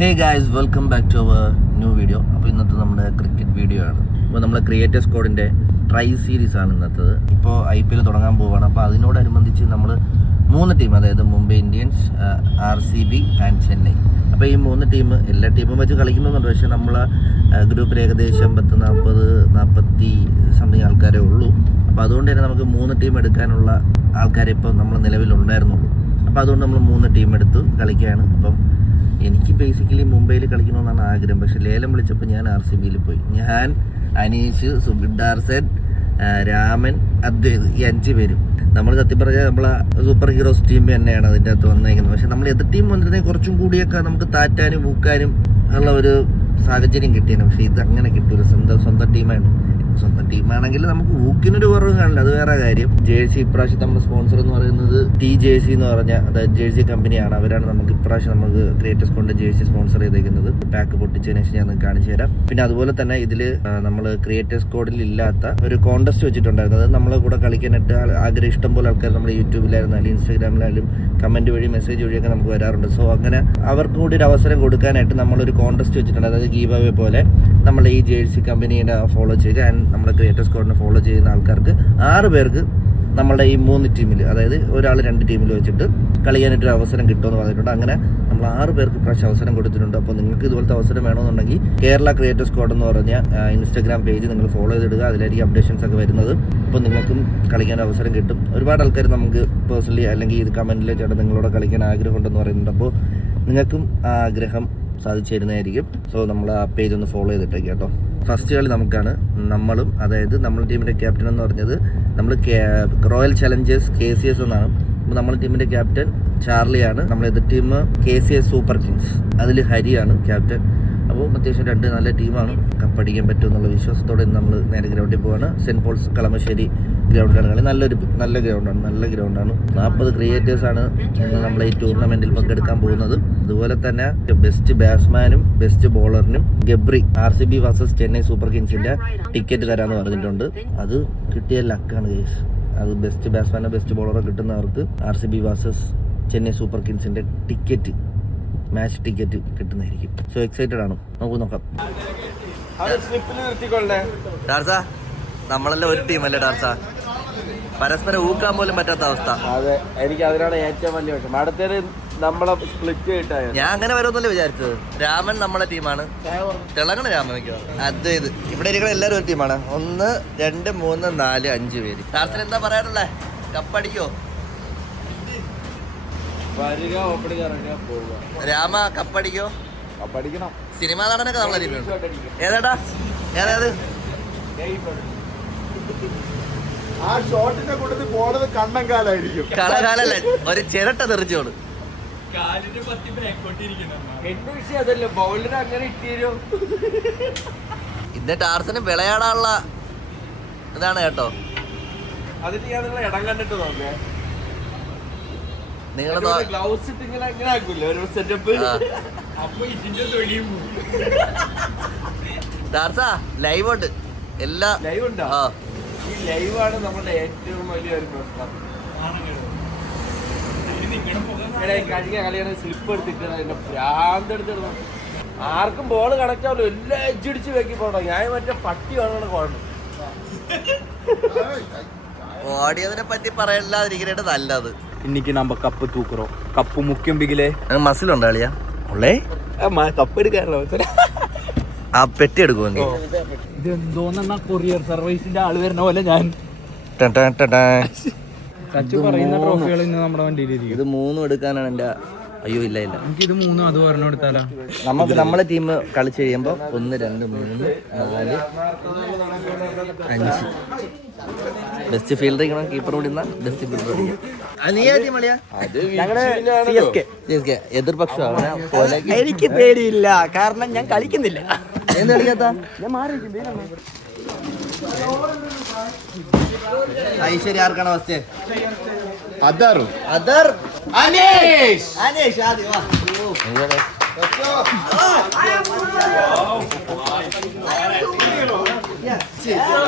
Hey guys, welcome back to our new video. അപ്പോൾ ഇന്നത്തെ നമ്മുടെ ക്രിക്കറ്റ് വീഡിയോ ആണ്. ഇപ്പോൾ നമ്മുടെ ക്രിയേറ്റർ സ്ക്വാഡിൻ്റെ ട്രൈ സീരീസ് ആണ് ഇന്നത്തത്. ഇപ്പോൾ IPL തുടങ്ങാൻ പോവുകയാണ്. അപ്പോൾ അതിനോടനുബന്ധിച്ച് നമ്മൾ 3 ടീം, അതായത് Mumbai Indians, RCB and Chennai. അപ്പോൾ ഈ 3 ടീം എല്ലാ ടീമും വെച്ച് കളിക്കുന്നുണ്ട്. പക്ഷേ നമ്മൾ ഗ്രൂപ്പിൽ ഏകദേശം 40 സംതിങ് ആൾക്കാരേ ഉള്ളൂ. അപ്പോൾ അതുകൊണ്ട് തന്നെ നമുക്ക് 3 ടീം എടുക്കാനുള്ള ആൾക്കാരെ ഇപ്പോൾ നമ്മൾ നിലവിലുണ്ടായിരുന്നുള്ളൂ. അപ്പോൾ അതുകൊണ്ട് നമ്മൾ 3 ടീം എടുത്ത് കളിക്കുകയാണ്. അപ്പം എനിക്ക് ബേസിക്കലി മുംബൈയിൽ കളിക്കണമെന്നാണ് ആഗ്രഹം. പക്ഷെ ലേലം വിളിച്ചപ്പോൾ ഞാൻ RCBയിൽ പോയി. ഞാൻ, അനീഷ്, സുബിഡാർസൻ, രാമൻ, അദ്വൈത്, ഈ 5 പേരും നമ്മൾ സത്യം പറഞ്ഞാൽ നമ്മളെ സൂപ്പർ ഹീറോസ് ടീം തന്നെയാണ് അതിൻ്റെ അകത്ത് വന്നേക്കുന്നത്. പക്ഷെ നമ്മൾ എതിർ ടീം വന്നിരുന്നെങ്കിൽ കുറച്ചും കൂടിയൊക്കെ നമുക്ക് താറ്റാനും മൂക്കാനും ഉള്ള ഒരു സാഹചര്യം കിട്ടിയാണ്. പക്ഷേ ഇത് അങ്ങനെ കിട്ടൂല. സ്വന്തം ടീമാണ്. സ്വന്തം ടീമാണെങ്കിൽ നമുക്ക് ഊക്കിനൊരു കുറവ് കാണില്ല, അത് വേറെ കാര്യം. ജേഴ്സി ഇപ്രാവശ്യം നമ്മുടെ സ്പോൺസർ എന്ന് പറയുന്നത് TJC എന്ന് പറഞ്ഞ, അതായത് ജേഴ്സി കമ്പനിയാണ്. അവരാണ് നമുക്ക് ഇപ്രാവശ്യം നമുക്ക് ക്രിയേറ്റേഴ്സ് കൊണ്ട് ജേഴ്സി സ്പോൺസർ ചെയ്തേക്കുന്നത്. പാക്ക് പൊട്ടിച്ചതിന് ശേഷം ഞാൻ നിങ്ങൾക്ക് കാണിച്ചു തരാം. പിന്നെ അതുപോലെ തന്നെ ഇതിൽ നമ്മൾ ക്രിയേറ്റേഴ്സ് കോഡിൽ ഇല്ലാത്ത ഒരു കോൺടെസ്റ്റ് വെച്ചിട്ടുണ്ടായിരുന്നു. അത് നമ്മളെ കൂടെ കളിക്കാനായിട്ട് ആഗ്രഹം ഇഷ്ടം പോലെ ആൾക്കാർ നമ്മുടെ യൂട്യൂബിലായിരുന്നാലും ഇൻസ്റ്റാഗ്രാമിലായാലും കമൻറ്റ് വഴി മെസ്സേജ് വഴിയൊക്കെ നമുക്ക് വരാറുണ്ട്. സോ അങ്ങനെ അവർക്ക് കൂടി ഒരു അവസരം കൊടുക്കാനായിട്ട് നമ്മളൊരു കോൺടെസ്റ്റ് വെച്ചിട്ടുണ്ട്. അതായത് ഗീവ് അവേ പോലെ നമ്മൾ ഈ ജേഴ്സി കമ്പനീനെ ഫോളോ ചെയ്യുക ആൻഡ് നമ്മുടെ ക്രിയേറ്റേഴ്സ് കോഡിനെ ഫോളോ ചെയ്യുന്ന ആൾക്കാർക്ക് 6 പേർക്ക് നമ്മുടെ ഈ 3 ടീമിൽ, അതായത് ഒരാൾ 2 ടീമിൽ വെച്ചിട്ട് കളിക്കാനായിട്ടൊരു അവസരം കിട്ടുമെന്ന് പറഞ്ഞിട്ടുണ്ട്. അങ്ങനെ നമ്മൾ 6 പേർക്ക് ഇപ്രാവശ്യം അവസരം കൊടുത്തിട്ടുണ്ട്. അപ്പോൾ നിങ്ങൾക്ക് ഇതുപോലത്തെ അവസരം വേണമെന്നുണ്ടെങ്കിൽ കേരള ക്രിയേറ്റേഴ്സ് കോഡ് എന്ന് പറഞ്ഞ ഇൻസ്റ്റാഗ്രാം പേജ് നിങ്ങൾ ഫോളോ ചെയ്തിടുക. അതിലായിരിക്കും അപ്ഡേഷൻസ് ഒക്കെ വരുന്നത്. അപ്പോൾ നിങ്ങൾക്കും കളിക്കാൻ അവസരം കിട്ടും. ഒരുപാട് ആൾക്കാർ നമുക്ക് പേഴ്സണലി അല്ലെങ്കിൽ ഇത് കമൻറ്റിൽ ചേട്ടൻ നിങ്ങളോട് കളിക്കാൻ ആഗ്രഹമുണ്ടെന്ന് പറയുന്നുണ്ട്. അപ്പോൾ നിങ്ങൾക്കും ആ ആഗ്രഹം സാധിച്ചു തരുന്നതായിരിക്കും. സോ നമ്മൾ ആ പേജ് ഒന്ന് ഫോളോ ചെയ്തിട്ടേക്ക് കേട്ടോ. ഫസ്റ്റ് കളി നമുക്കാണ്. നമ്മളും, അതായത് നമ്മുടെ ടീമിൻ്റെ ക്യാപ്റ്റൻ എന്ന് പറഞ്ഞത് നമ്മൾ റോയൽ ചലഞ്ചേഴ്സ് KCS എന്നാണ്. അപ്പോൾ നമ്മുടെ ടീമിൻ്റെ ക്യാപ്റ്റൻ ചാർലിയാണ്. നമ്മൾ എതിർ ടീം KCS സൂപ്പർ കിങ്സ്, അതിൽ ഹരിയാണ് ക്യാപ്റ്റൻ. അപ്പോൾ അത്യാവശ്യം 2 നല്ല ടീമാണ്. കപ്പടിക്കാൻ പറ്റും എന്നുള്ള വിശ്വാസത്തോടെ നമ്മൾ നേരെ ഗ്രൗണ്ടിൽ പോവാണ്. സെൻറ്റ് പോൾസ് കളമശ്ശേരി ഗ്രൗണ്ടിലാണ് കളി. നല്ല ഗ്രൗണ്ടാണ്. 40 ക്രിയേറ്റേഴ്സാണ് ഇന്ന് നമ്മൾ ഈ ടൂർണമെൻറ്റിൽ പങ്കെടുക്കാൻ പോകുന്നത്. അതുപോലെ തന്നെ ബെസ്റ്റ് ബാറ്റ്സ്മാനും ബെസ്റ്റ് ബോളറിനും ഗബ്രി RCB vs ചെന്നൈ സൂപ്പർ കിങ്സിൻ്റെ ടിക്കറ്റ് തരാമെന്ന് പറഞ്ഞിട്ടുണ്ട്. അത് കിട്ടിയ ലക്കാണ് ഗൈസ്. അത് ബെസ്റ്റ് ബാറ്റ്സ്മാനോ ബെസ്റ്റ് ബോളറോ കിട്ടുന്നവർക്ക് RCB vs ചെന്നൈ സൂപ്പർ കിങ്സിൻ്റെ മാച്ച് ടിക്കറ്റ് കിട്ടുന്നതായിരിക്കും. സോ എക്സൈറ്റഡ് ആണ്. നമുക്ക് നോക്കാം. നമ്മളെല്ലാം ഒരു ടീമല്ലേ ടാർസ? പരസ്പരം ഊക്കാൻ പോലും പറ്റാത്ത അവസ്ഥ. അതെ, എനിക്ക് അതിനാണ് ഏറ്റവും വലിയ വിഷമം. അടുത്തേര് നമ്മളെ സ്പ്ലിറ്റ് കിട്ടാൻ ഞാൻ അങ്ങനെ വരുമെന്നല്ലേ വിചാരിച്ചത്. രാമൻ നമ്മളെ ടീമാണ്. തിളങ്ങണ രാമൻ അദ്വൈത്. ഇവിടെ ഇരിക്കുന്ന എല്ലാവരും ഒരു ടീമാണ്. 1 2 3 4 5 പേര്. ടാർസൻ എന്താ പറയാനുള്ളേ? കപ്പടിക്കോ? രാമ കപ്പടിക്കോ? കപ്പടിക്കണം. സിനിമാ നടനൊക്കെ നമ്മളെ ടീമുണ്ട്. ഏതാ ആ ഷോട്ടിന്റെ കൂട്ടത്തിൽ പോണത് കണ്ണങ്കാലായിരിക്കും. കണകാലല്ല, ഒരു ചിരട്ട തെറിച്ചോട്. എന്റെ വിഷയം അതല്ല, ബൗളർ അങ്ങനെ ഇട്ടീരോ. ഇന്ന് ടാർസന് വിളയാടാനുള്ള ഇതാണ് കേട്ടോ. അതിന് ഞാൻ നിങ്ങളെ ഇടം കണ്ടിട്ട് നോക്കേ. നിങ്ങൾ ഗ്ലൗസ് ഇട്ട് ഇങ്ങനെ അങ്ങനെ ആക്കൂല്ലേ ഒരു സെറ്റപ്പ്. അപ്പൊ ഇതിന്റെ തൊഴിയും ടാർസ ലൈവ് ഉണ്ട്. എല്ലാ ലൈവ് ഉണ്ടോ? ഈ ലൈവാണ് നമ്മുടെ ഏറ്റവും വലിയൊരു പ്രശ്നം. കഴിഞ്ഞ കളിയാണ് സ്ലിപ്പ് എടുത്തിട്ട് ഭ്രാന്തെടുത്തിടുന്നു. ആർക്കും ബോൾ കണക്ട് ആവില്ല. എല്ലാം എജ്ജടിച്ച് വെക്കി പോകണം. ഞാൻ മറ്റേ പട്ടി വേണം കുഴപ്പം. ഓടിയതിനെ പറ്റി പറയാതിരിക്കണേ നല്ലത്. இன்னைக்கு நம்ம கப்பு தூக்குறோம். கப்பு முக்கியம் பிகிலே. മസിൽ ഉണ്ടോ അളിയാ? ഉള്ളേ കപ്പ് എടുക്കാറില്ല. ആ പെട്ടി എടുക്കുമോ നീ? ഇത് എന്തോന്നാ കൊറിയർ സർവീസിന്റെ ആള് വരുന്ന പോലെ ഞാൻ പറയുന്ന ട്രോഫികൾ ഇന്ന് നമ്മുടെ വണ്ടിയിലിരിക്കും. ഇത് 3 എടുക്കാനാണ് എൻ്റെ. അയ്യോ ഇല്ല നമുക്ക് ഇത് 3 അത് ഒരെണ്ണം എടുത്താലോ? നമുക്ക് നമ്മളെ ടീം കളിച്ച് കഴിയുമ്പോൾ 1 2 3 4 5 ബെസ്റ്റ് ഫീൽഡർ ഇരിക്കണം. കീപ്പർ ഓടിക്കുന്ന ബെസ്റ്റ് ഫീൽഡർ ഓടിക്കും. എതിർപക്ഷമാണ്. എനിക്ക് പേടിയില്ല, കാരണം ഞാൻ കളിക്കുന്നില്ല. എന്ത് കളിക്കാത്ത? ഞാൻ മാറി. ഐശ്വര്യ ആർക്കാണ് ഫസ്റ്റ്? അദർ അനീഷ്.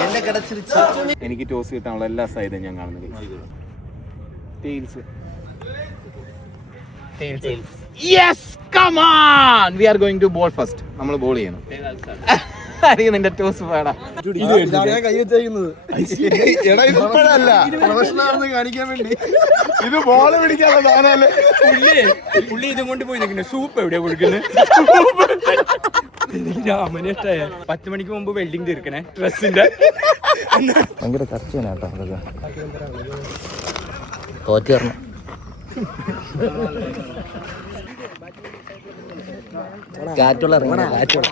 എന്നെ കിടച്ചിരിച്ചു. എനിക്ക് ടോസ് കിട്ടാനുള്ള എല്ലാ സാധ്യതയും ഞാൻ കാണുന്നത്. Yes come on we are going to bowl first നമ്മൾ ബോൾ ചെയ്യണം അറിയ നിന്റെ ടോസ് വേടാ കാണിക്കാൻ വേണ്ടി ഇത് ബോള് പിടിക്കാനുള്ള സാധനല്ലേ പുള്ളി ഇതും കൊണ്ട് പോയി നിൽക്കുന്നു സൂപ്പ് എവിടെയാ കൊടുക്കുന്നത് 10 മണിക്ക് മുമ്പ് വെൽഡിങ് തീർക്കണേ ഡ്രസ്സിന്റെ ഭയങ്കര ചർച്ചയാണ് കേട്ടോ അതൊക്കെ തോറ്റി തരണം കാറ്റുള്ള ഇറങ്ങി കാറ്റുള്ള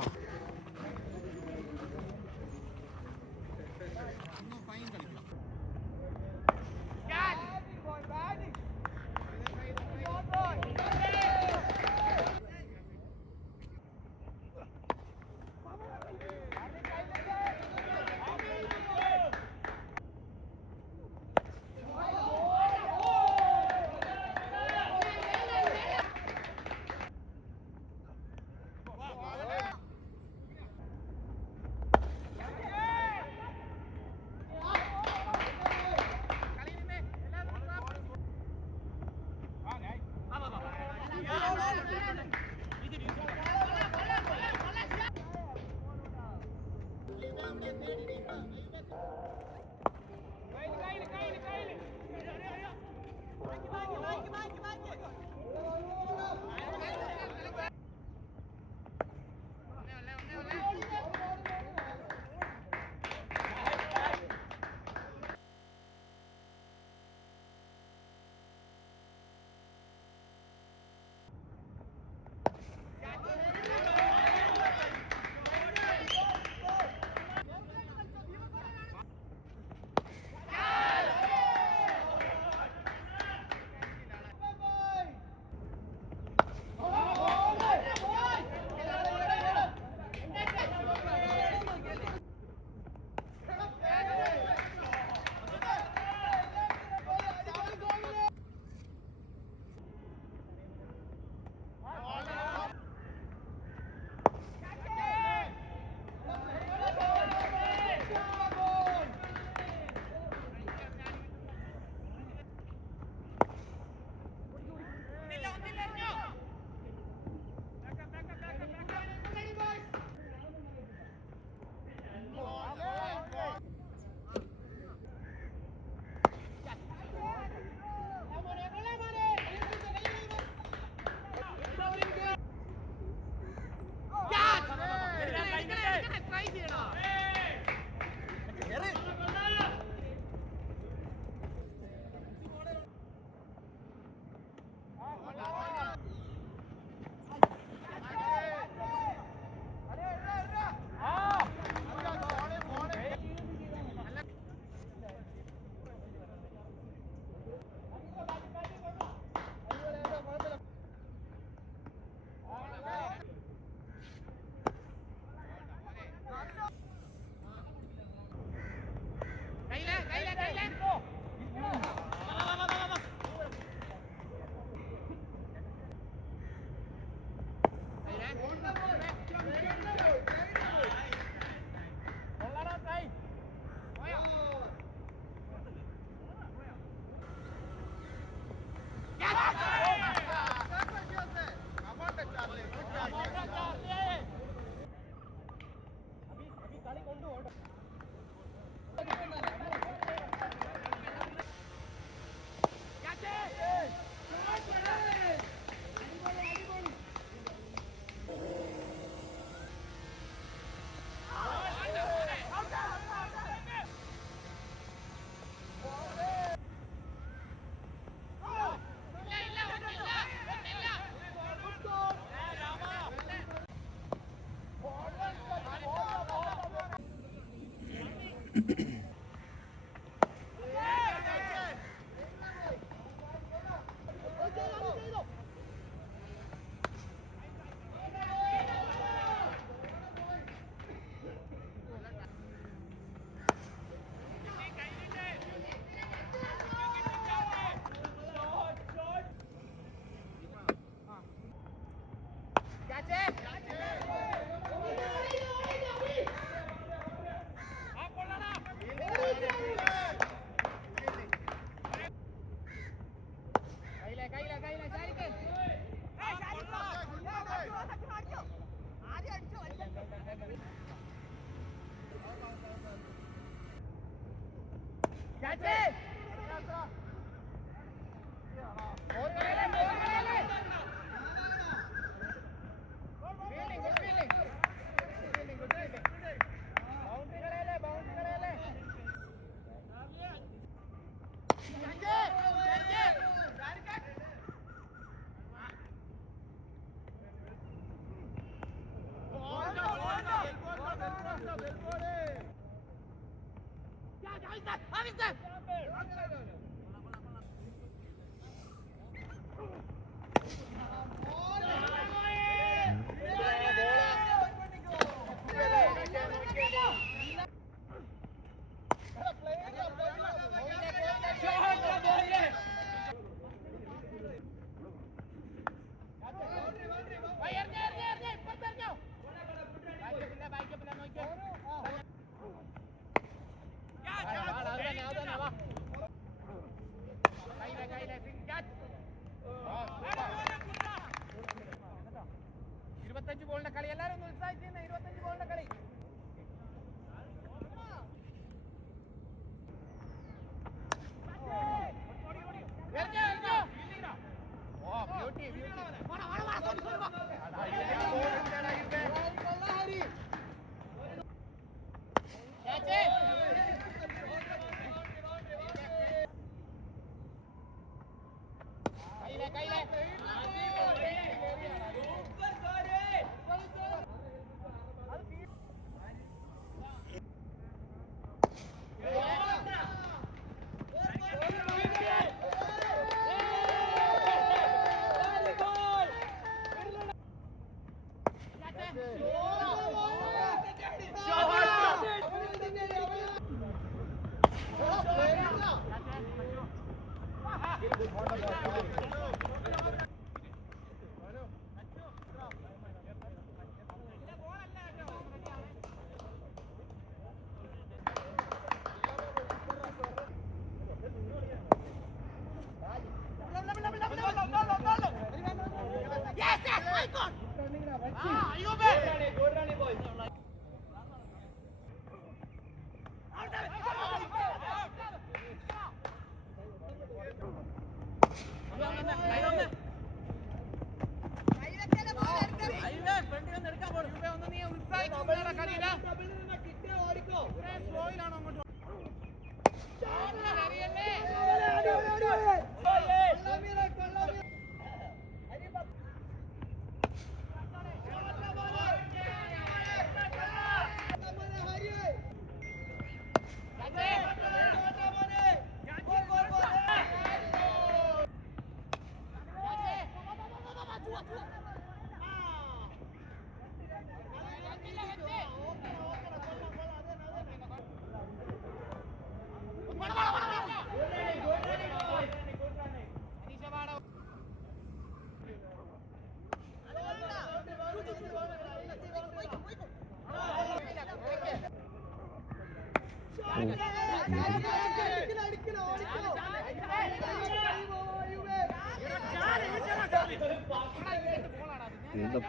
കളി എല്ലാരും ഒന്ന് ഉത്സാഹിച്ചിരുന്ന 25 ബോളിന്റെ കളി.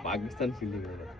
പാകിസ്ഥാൻ ഫീൽഡിംഗ് കൊള്ളാം.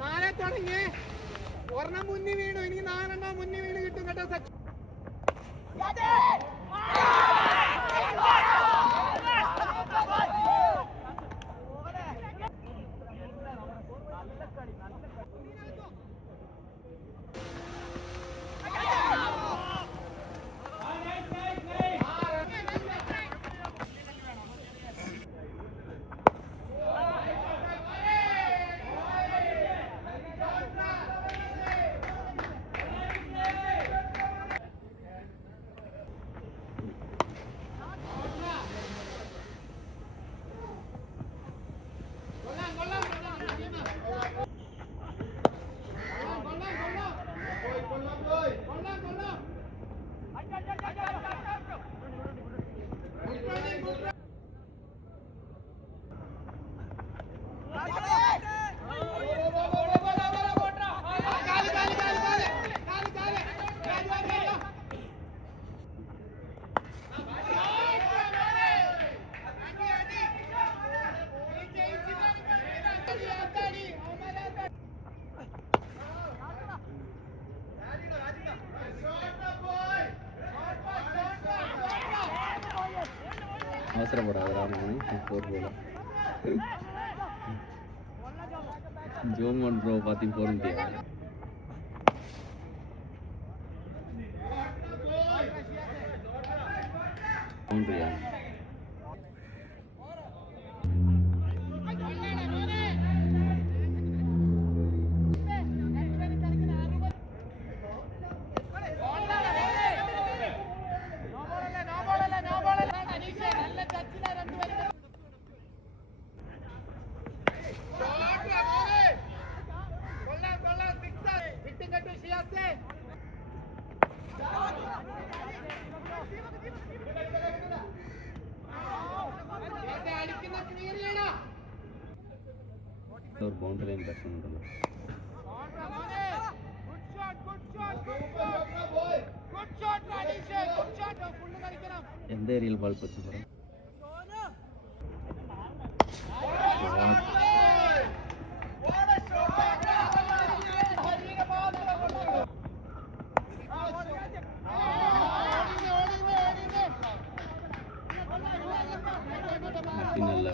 4 തുടങ്ങി, ഒരെണ്ണം മുന്നിൽ വീണു, ഇനി 4 മുന്നിൽ വീണ് കിട്ടും കേട്ടോ. അവസരപ്പെടാതെ போல ஜோம் ஒன் ப்ரோ பார்த்து போறீங்க பவுண்டரியா ஒரு பவுண்டரி லைன் பேட்ஸ்மேன் உണ്ടല്ലോ എന്ത് ഏരിയയിൽ ബോൾ പറ്റി പറ പിന്നല്ല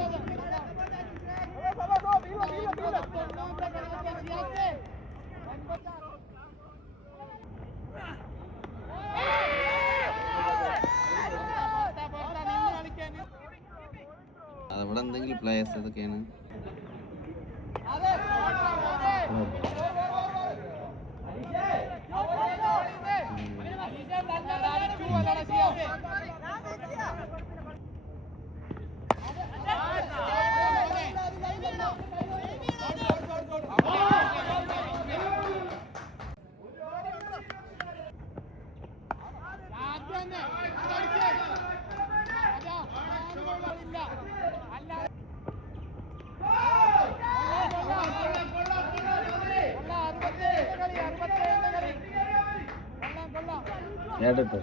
അവിടെ എന്തെങ്കിലും പ്ലേയേഴ്സ് ഏതൊക്കെയാണ് ഏടട്ടോ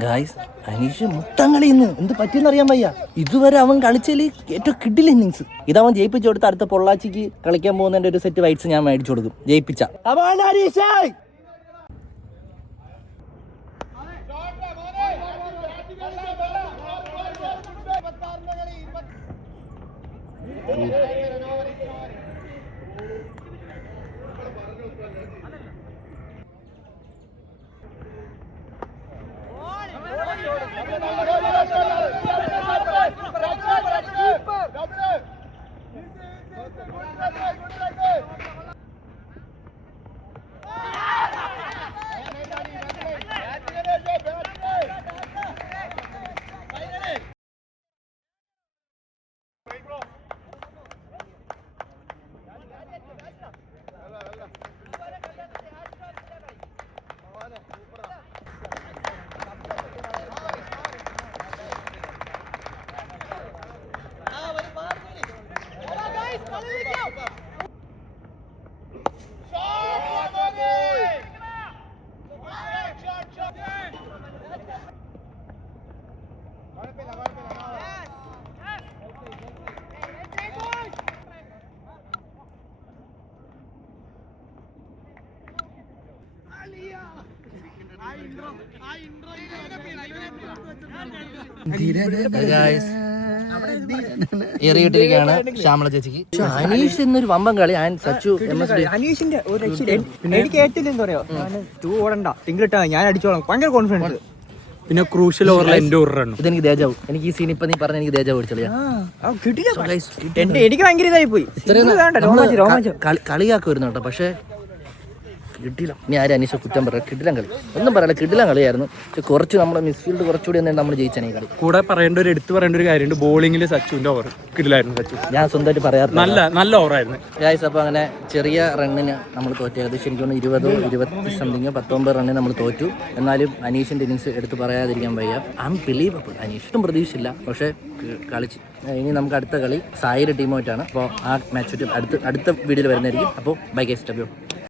ഗായ്സ് അനീഷ് മുട്ടം കളിയുന്നു എന്ത് പറ്റിയെന്നറിയാൻ വയ്യ ഇതുവരെ അവൻ കളിച്ചതിൽ ഏറ്റവും കിഡിൽ ഇന്നിങ്സ് ഇതവൻ ജയിപ്പിച്ചു കൊടുത്ത് അടുത്ത പൊള്ളാച്ചിക്ക് കളിക്കാൻ പോകുന്നതിന്റെ ഒരു സെറ്റ് വൈറ്റ്സ് ഞാൻ മേടിച്ചു കൊടുക്കും ജയിപ്പിച്ച എറിയിട്ടിരിക്കുകയാണ് ശ്യാമള ചേച്ചിക്ക്. അനീഷ് എന്നൊരു വമ്പൻ കളി. സച്ചു അനീഷിന്റെ ഒരു രക്ഷയില്ല. എനിക്ക് ഏറ്റവും എന്താ പറയാ, 2 ഓടണ്ട, സിംഗിൾ ഇട്ടാ ഞാൻ അടിച്ചോളാം, ഭയങ്കര കോൺഫിഡൻസ്. പിന്നെ ക്രൂഷ്യൽ ഓവറിൽ എന്റെ ഓവറാണ്. ഇതെനിക്ക് ദേജാവും. എനിക്ക് ഈ സീൻ ഇപ്പൊ നീ പറഞ്ഞ എനിക്ക് ദേജാവ് പിടിച്ചളിയാ. എനിക്ക് ഭയങ്കര ഇതായി പോയി. കളിയാക്കി വരുന്നു കേട്ടോ, പക്ഷെ കിട്ടില്ല. ഇനി ആരും അനീഷ കുറ്റം പറയാം. കിടിലം കളി, ഒന്നും പറയല്ല, കിടിലം കളിയായിരുന്നു. പക്ഷെ കുറച്ച് നമ്മുടെ മിസ്ഫീൽഡ് കുറച്ചുകൂടി നമ്മൾ ജയിച്ചാണ് ഈ കളി. കൂടെ എടുത്തു പറയേണ്ട ഒരു കാര്യമുണ്ട്, ബോളിംഗിൽ സച്ചുവിന്റെ ഓവർ കിടിലായിരുന്നു. സച്ചു ഞാൻ സ്വന്തമായിട്ട് പറയാറ് നല്ല ഓവറായിരുന്നു ഗായ്സ്. അപ്പോൾ അങ്ങനെ ചെറിയ റണ്ണിന് നമ്മൾ തോറ്റത് ശരിക്കും 20 സംതിങ് 19 റണ്ണിന് നമ്മൾ തോറ്റു. എന്നാലും അനീഷിന്റെ ഇന്നിങ്സ് എടുത്ത് പറയാതിരിക്കാൻ വയ്യ. അൺബിലീവബിൾ. അനീഷും പ്രതീക്ഷിച്ചില്ല, പക്ഷേ കളിച്ച്. ഇനി നമുക്ക് അടുത്ത കളി സായിയുടെ ടീമുമായിട്ടാണ്. അപ്പോൾ ആ മാച്ച് അടുത്ത വീഡിയോയിൽ വരുന്നതായിരിക്കും. അപ്പോൾ ബൈ ഗൈസ്, W.